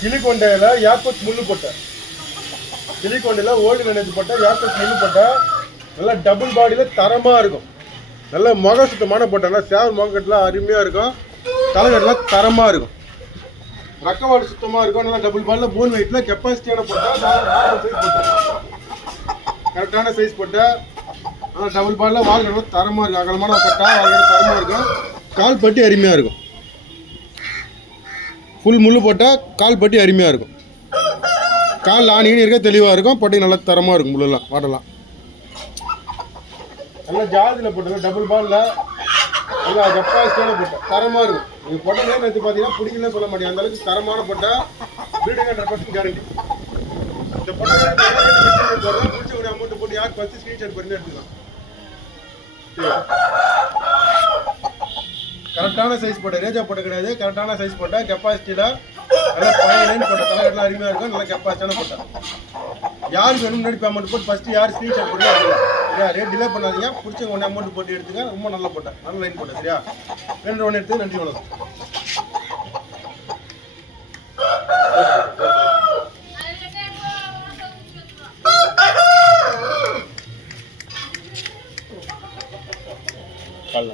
கிளிகொண்டையில் airport முள்ளு போட்டேன். கிளிகொண்டையில் old நினைச்சு போட்டேன், ஏர்போர்ட் முள்ளு போட்டேன். நல்லா டபுள் பாடியில் தரமாக இருக்கும். நல்லா முக சுத்தமான போட்டேன். நல்லா சேவல் முகக்கட்டுலாம் அருமையாக இருக்கும். தலைக்கட்டுலாம் தரமாக இருக்கும். ரக்கவாடு சுத்தமாக இருக்கும். நல்லா டபுள் பாடியில் போன் வெயிட்டில் கெப்பாசிட்டியான போட்டேன். சைஸ் போட்டேன், கரெக்டான சைஸ் போட்டேன். ஆனால் டபுள் பாலில் வால் நல்லா தரமாக இருக்கும். அகலமான கட்டா வால் தரமாக இருக்கும். கால் பட்டி அருமையாக இருக்கும். ஃபுல் முள்ளு போட்டால் கால் பட்டி அருமையாக இருக்கும். கால் ஆணின்னு இருக்க தெளிவாக இருக்கும். பட்டி நல்லா தரமாக இருக்கும். முள்ளெல்லாம் வாடலாம் நல்லா ஜாதியில் போட்டது. டபுள் பாலில் நல்லா கெப்பாசிட்டியான போட்டேன், தரமாக இருக்கும். நீங்கள் போட்டதே நேற்று பார்த்தீங்கன்னா பிடிக்கலன்னு சொல்ல மாட்டேன். அந்தளவுக்கு தரமான போட்டேன். Breeding 100% guarantee. இந்த போட்டோ பிடிச்ச ஒரு அமௌண்ட் போட்டு யார் ஃபஸ்ட்டு ஸ்க்ரீன்ஷாட் பண்ணி எடுத்துக்கலாம். கரெக்டான சைஸ் போட்டேன். ரேஜா போட்ட கிடையாது, கரெக்டான சைஸ் போட்டேன். கெப்பாசிட்டியில் நல்லா 19 போட்டேன். தலைகட்டெலாம் அருமையாக இருக்கும். நல்லா கெப்பாசிட்டியான போட்டேன். யாருக்கு வேணும் முன்னாடி பேமெண்ட் போட்டு ஃபஸ்ட்டு யார் ஸ்க்ரீன்ஷாட் பண்ணி எடுத்துக்கலாம். சரியா? ரேட் டிலே பண்ணாதீங்க. பிடிச்ச ஒன்று அமௌண்ட் போட்டு எடுத்துங்க. ரொம்ப நல்லா போட்டேன், நல்ல லைன் போட்டேன். சரியா? 2 ஒன்று எடுத்து நன்றி வணக்கம். கால்